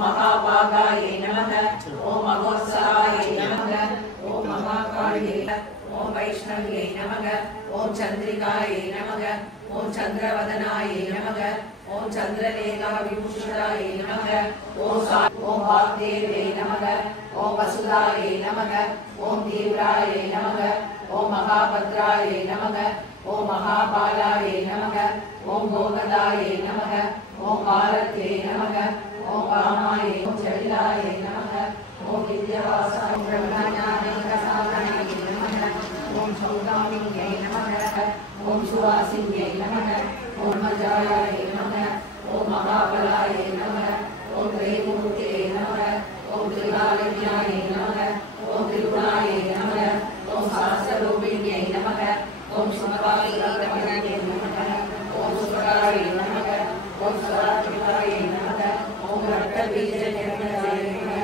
महाभागाय नमः ओम महोत्सवाय नमः ओम महाकाल्ये ओम वैष्णव्ये नमः ओम चंद्रिकाय नमः ओम चंद्रवदनाय नमः ओम चंद्रलेखा विभूषणाय नमः ओम वाग्देवे नमः ओम वसुदाय नमः ओम तीव्राय नमः ओम महाभद्राय नमः ओम महाबालाय नमः ओम गोगदाय नमः ओम भारते नमः ओम कामाय ओम जटिलाय नमः ओम विद्यावासाय ब्रह्मज्ञानैकसाधनाय नमः ओम सौदामिन्यै नमः ओम सुवासिन्यै नमः ओम मजायाय नमः ओम महाबलाय नमः ओम त्रैमूर्ते नमः ओम त्रिकालज्ञाय नमः ओम त्रिगुणाय नमः ओम सहस्ररूपिण्यै नमः ओम शिवाय नमः ओम सुराय नमः ओम सदाशिवाय नमः ओम रक्तबीजनिर्णयाय नमः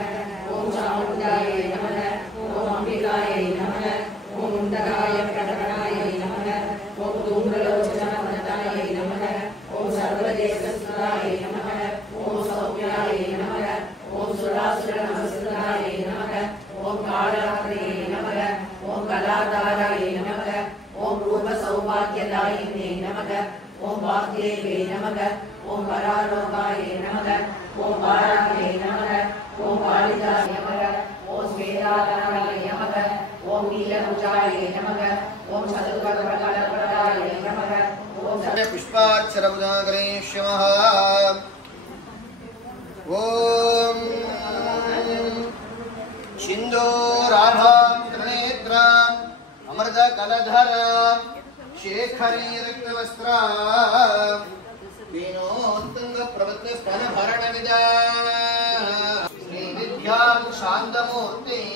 ओम चामुण्डाय नमः ओम अंबिकाय नमः ओम उन्दराय प्रकटनाय नमः ओम धूम्रलोचनाय नमः ओम सर्वदेशस्थिताय नमः ओम सौम्याय नमः ओम सुरासुरनमस्कृताय नमः ओम कालरात्रे नमः ओम कलाधाराय नमः ओम रूपसौभाग्यदायिने नमः ओम वाग्देवे नमः ओम वरालोकाय नमः ओम वाराहे नमः ओम वालिदाय नमः ओम स्वेदाधनाय नमः ओम नीलभुजाय नमः ओम चतुर्भुजकलप्रदाय नमः ओम पुष्पाक्षरबुधाकरेष्यमः ओम सिंधूराभां त्रिनेत्रां अमृतकलधरां शेखरीरक्तवस्त्रां वीणोत्तुङ्गप्रवत्नस्तनभरणविदां श्रीविद्यां शान्तमूर्तिं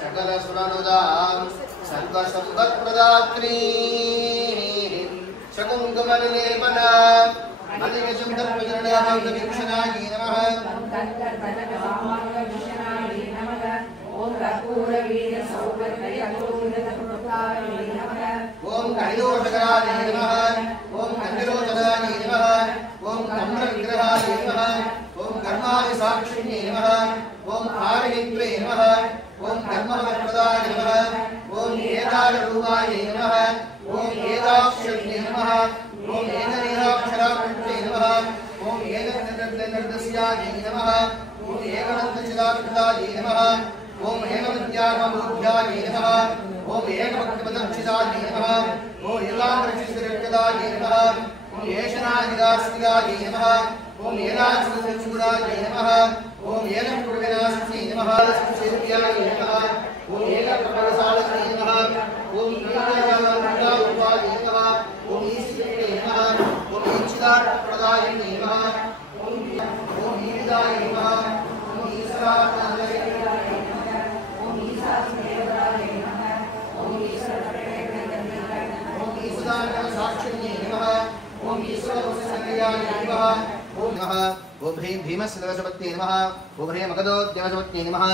सकलसुरनुदां सर्वसम्पत्प्रदात्रीं शकुङ्कुमनिलेपनां मलिनचन्दनप्रजननामृतवीक्षणायै नमः ओम ओम कैलोषकराय नमः ओम कण्डलोचनाय नमः ओम कम्रविग्रहाय नमः ओम कर्मादिसाक्षिण्ये नमः ओम आर्हित्रे नमः ओम कर्मफलप्रदाय नमः ओम एकालरूपाय नमः ओम एकाक्षर्ये नमः ओम एकनीलाक्षराकृत्ये नमः ओम एकनिर्दस्याय नमः ओम एकनन्दचिदाकृताय नमः ओम हेमविद्यामूर्ध्याय नमः ओम एकभक्तिपदक्षिताय नमः ओम एकाग्रचित्तरक्तदाय नमः ओम येषणादिदास्याय नमः ओम एलाचुराय नमः ओम एकपुरविनाशिने नमः सेव्याय नमः ओम एकप्रसादने नमः ओम ईश्वराय नमः ओम ईश्वरे नमः ओम ईश्वरप्रदायिने नमः ओम ईदाय नमः ओम ईश्वराय साक्षिण्ये नमः ओम ईश्वरसंज्ञाय नमः ओम ओम ह्रीं भीमसदवशपत्ये नमः ओम ह्रीं मगधोद्यवशपत्ये नमः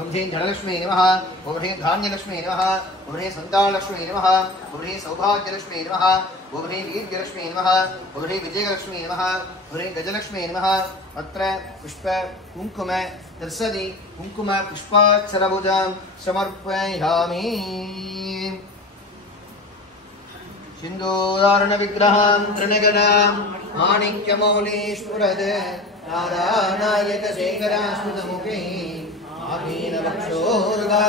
ओम ह्रीं धनलक्ष्मी नमः ओम ह्रीं धान्यलक्ष्मी नमः ओम ह्रीं सन्तानलक्ष्मी नमः ओम ह्रीं सौभाग्यलक्ष्मी नमः ओम ह्रीं वीर्यलक्ष्मी नमः ओम ह्रीं विजयलक्ष्मी नमः ओम ह्रीं गजलक्ष्मी नमः अत्र पुष्प कुंकुम त्रिसदि कुंकुम पुष्पाक्षरभुजां समर्पयामि सिंधूरार्ण विग्रहां त्रिनगरां माणिक्यमौलीश्वरद नारायणयक शेखरास्मृतमुखे आमीनवक्षोर्गा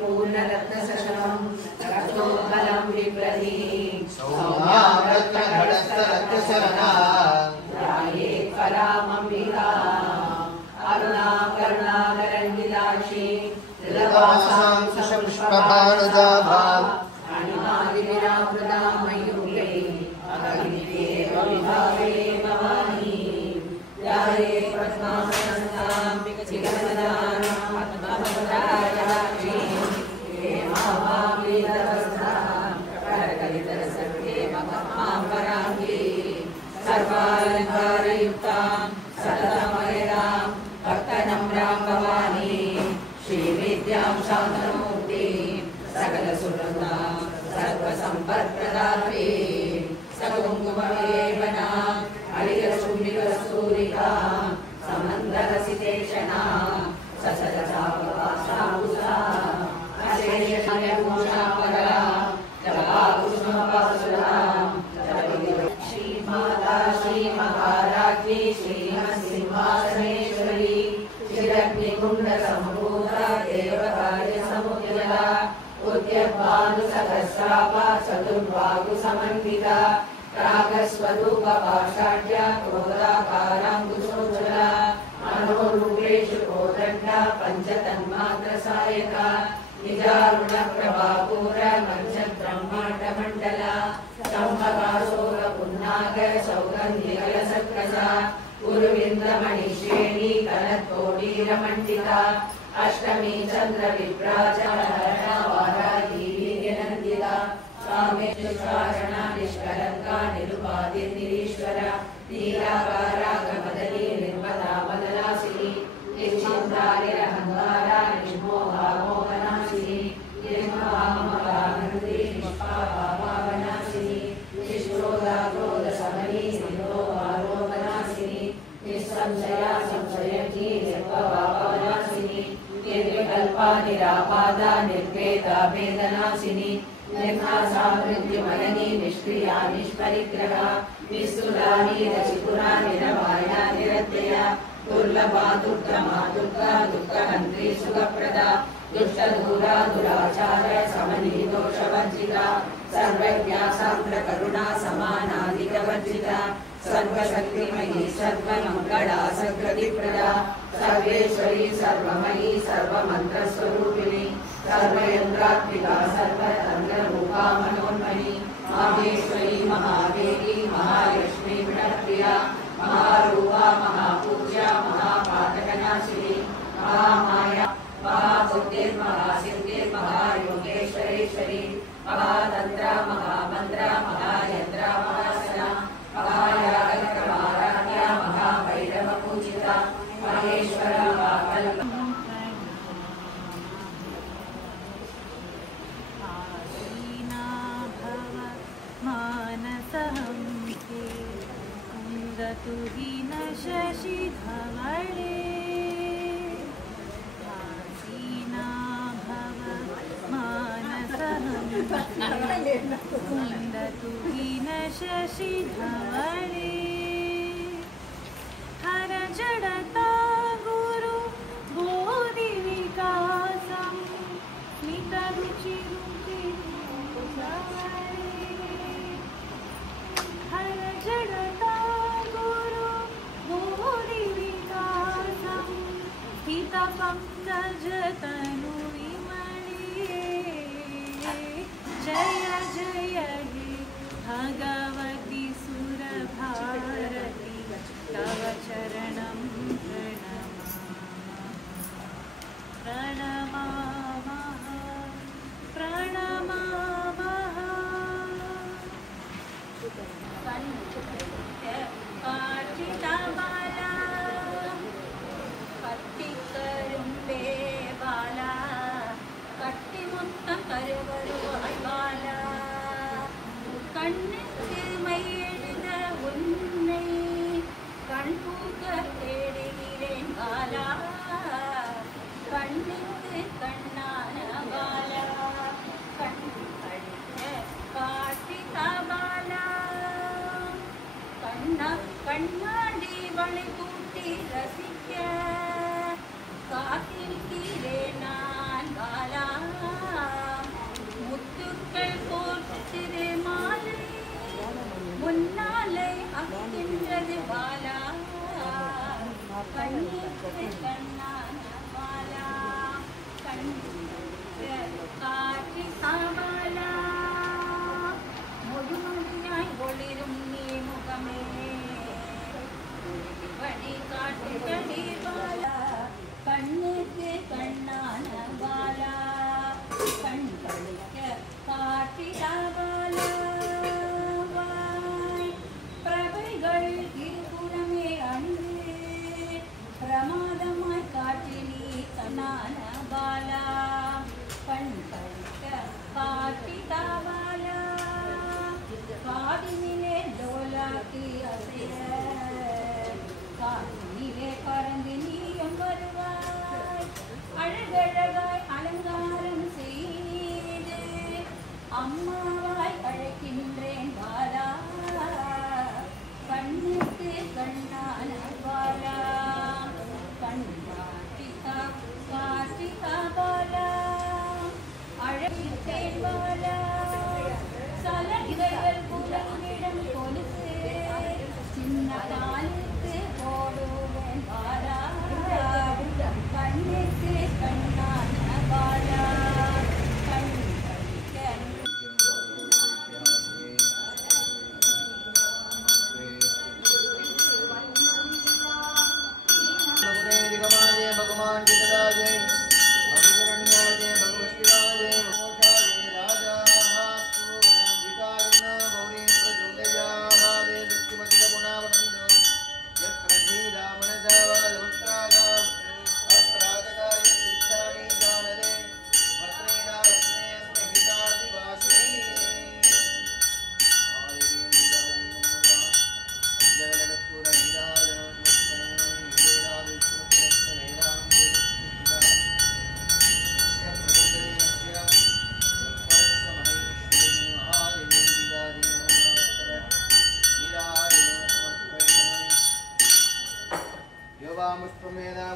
पूर्णरत्नसशनं रक्तोत्पलं विप्रति सौम्यारत्नघटस्थरत्नशरणा ध्याये परामम्बिका अरुणा करुणाकरण्डिताक्षी त्रिलवासां सुषपुष्पभानुजाभां अणिमादिविरावृतां मयूरे अगणितेव विभावे भवानी ध्याये पद्मासनस्थां विकचितवदनां पद्मभद्रायाक्षीं हेमाभावेदवस्त्रां करकलितरसत्तेमपद्मां वराङ्गी सर्वालङ्कारयुक्तां सततमयदां भक्तनम्रां भवानी श्रीविद्यां शान्तमूर्तिं सकलसुहृदां सर्वसम्पत्प्रदात्रीं सकुङ्कुमलेपनां हरिरशुम्बिकस्तु श्रीमाता श्री महाराज्ञी श्रीमत्सिंहासनेश्वरी चिरग्निकुंड संभूता देवकार्य समुद्यला उद्यद्भानु सहस्राभा चतुर्बाहु समन्विता रागस्वरूप पाषाढ्य क्रोधाकाराङ्कुशोज्ज्वला मनोरूपेषु कोदण्डा पञ्चतन्मात्र सायका निजारुण प्रभापूर मञ्चब्रह्माण्डमण्डला संभगासोर पुन्नाग सौगन्धिकलसत्कसा गुरुविन्दमणिश्रेणी कनत्कोटीरमण्डिता अष्टमी चन्द्र विभ्राजहरणा वाराहीर्यनन्दिता सामेशुशारणा निष्कलङ्का निरुपाधिर्निरीश्वर नीलाकारा गमदली निर्मला मदनासिनी निर्चिन्तानिरहङ्कारा निर्मोहा मोहनाशिनी निर्महामहानन्दी निष्पापापावनाशिनी निष्क्रोधा क्रोधशमनी निर्लोभालोभनाशिनी निःसंशया संशयनी निर्भवापवनाशिनी निर्विकल्पा निरापादा निर्भेदा भेदनाशिनी निर्नासा मृत्युमयनी निष्क्रिया निष्परिग्रहा निस्तुला नीरचिपुरा निरवाया निरत्यया दुर्लभा दुर्गमा दुर्गा दुःखहन्त्री सुखप्रदा दुष्टदूरा दुराचार समनी दोषवर्जिता सर्वज्ञा सान्द्रकरुणा समानाधिकवर्जिता सर्वशक्तिमयी सर्वमङ्गला सद्गतिप्रदा सर्वेश्वरी सर्वमयी सर्वमन्त्रस्वरूपिणी सर्वयन्त्रात्मिका सर्वतन्त्ररूपा मनोन्मयी माहेश्वरी महादेवी महालक्ष्मी प्रणप्रिया महारूपा महापूज्या महापातकनाशिनी महामाया महाबुद्धिर्महासिद्धिर्महायोगेश्वरेश्वरी महातन्त्रा महामन्त्रा महायन्त्रा महासना महायागक्रमाराध्या महाभैरवपूजिता महेश्वरा महाकल्प मानसहंसे कुन्दतु हि न शशिधवळे आसीना भव मानसहंसे कुन्दतु हि न शशिधवळे हर जडता गुरु बोधि विकासं स्मितरुचिरुचि हर जडता गुरु भूरि विकासं स्थितपङ्कजतनु विमले जय जय हे भगवति सुरभारती तव चरणं प्रणमामः प्रणमामः काचितबाला कट्टिकरुम्बे बाला कट्टिमुत्त करुवरुवाय बाला कण्णुक्कु மையெழுத உன்னை கண்பூக்க தேடுகிறேன் பாலா கண்ணுக்கு கண்ணான பாலா கண் அழிக்க காட்டிதபாலா கண்ணாடி வளை கூட்டி ரசிக்க காத்திருக்கிறேன் நான் பாலா முத்துக்கள் போர்த்திரு மாலை முன்னாலே அக்கின்றது பாலா கண்ணுக்கு கண்ணான பாலா கண்ணுக்கு காட்டி சாபாலா முழுமொழியாய் ஒளிரும் நீ முகமே வழி காட்டுகடி பாலா கண்ணுக்கு கண்ணான பாலா கண்களுக்கு காட்டிட பாலா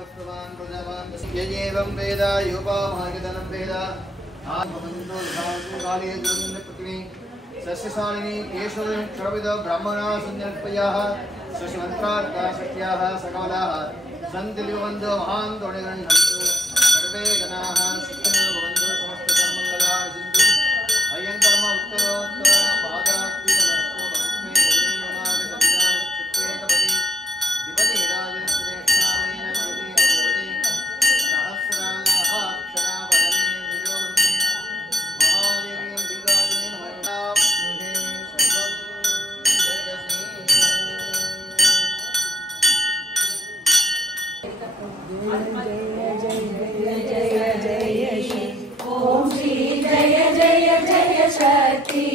भगवत्प्रवान् प्रजावान् यजेवं वेद योपामायतनं वेद आत्मबन्धो धातु काले दुर्गन्ध पृथ्वी सस्यशालिनी केशव क्षरविद ब्राह्मणा संजल्पयाः शशिमन्त्रार्था सत्याः सकलाः सन्तिलिवन्धो महान् तोणिगणं सन्तु सर्वे जनाः सुखिनो भवन्तु समस्तसन्मङ्गलाः सिन्धु अयं कर्म उत्तरोत्तर पादात्तिनमस्तु भवत्मे गौरी ममानि सत्यानि चित्ते तपति विपदि राजश्रेष्ठामेन यदि भवति सहस्रायाः अक्षरा परमे वियोर्मे महादेवीं दिगादिने नमोनाप्नुहे सर्वं जगति ओम श्री जय जय जय शक्ति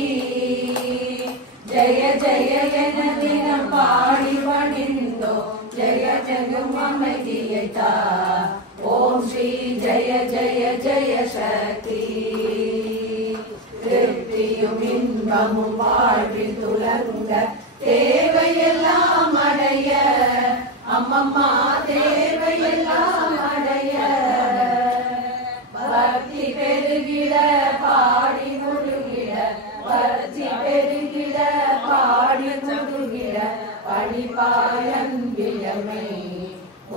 जय जय जनदिन पाड़ी पड़िंदो जय जगममगियता ओम श्री जय जय जय शक्ति திருப்தியும் இன்பமும் வாழ்வில் துலங்க தேவையெல்லாம் அடைய அம்மம்மா தேவையெல்லாம் அடைய பக்தி பெருகிட பாடி முழுகிட பக்தி பெருகிட பாடி முழுகிட படிப்பாயம்பியமை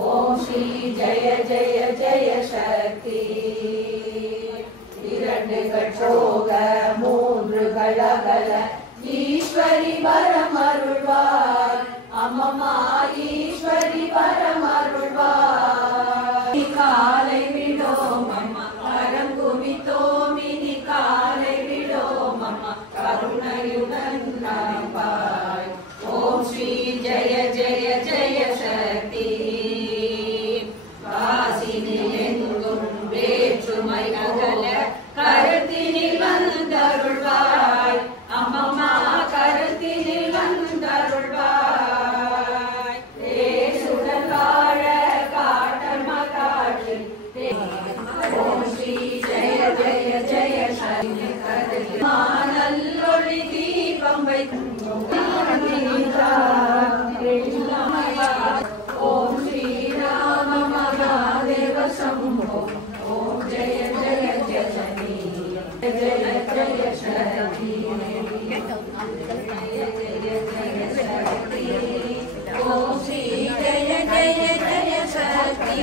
ஓம் ஸ்ரீ ஜெய ஜெய ஜெய சக்தி இரண்டு கற்றோக மூன்று கலகல ஈஸ்வரி வரம் அருள்வார் அம்மம்மா ஈஸ்வரி வரம் அருள்வார் காலை விடோம் அம்மா கரம் குவித்தோம் இனி காலை விடோம் அம்மா கருணையுடன் நம்பிப்பாய் ஓம் ஸ்ரீ ஜெய ஜெய ஜெய சக்தி வாசினில் எங்கும் வேற்றுமை அகல கருத்தினில் வந்தருள்வாய் அம்மம்மா கருத்தினில் வந்தருள்வாய் தேசுடன் வாழ காட்டல் மகாட்சி ஓம் ஸ்ரீ ஜெய ஜெய ஜெய சக்தி நல்லொளி தீபம் வைக்கும் ஓம் ஸ்ரீ ராம மகாதேவ சம்போ ஓம் ஜெய ஜெய ஜனனி ஜெய ஜெய சக்தி ஓம் ஸ்ரீ ஜெய ஜெய ஜெய சக்தி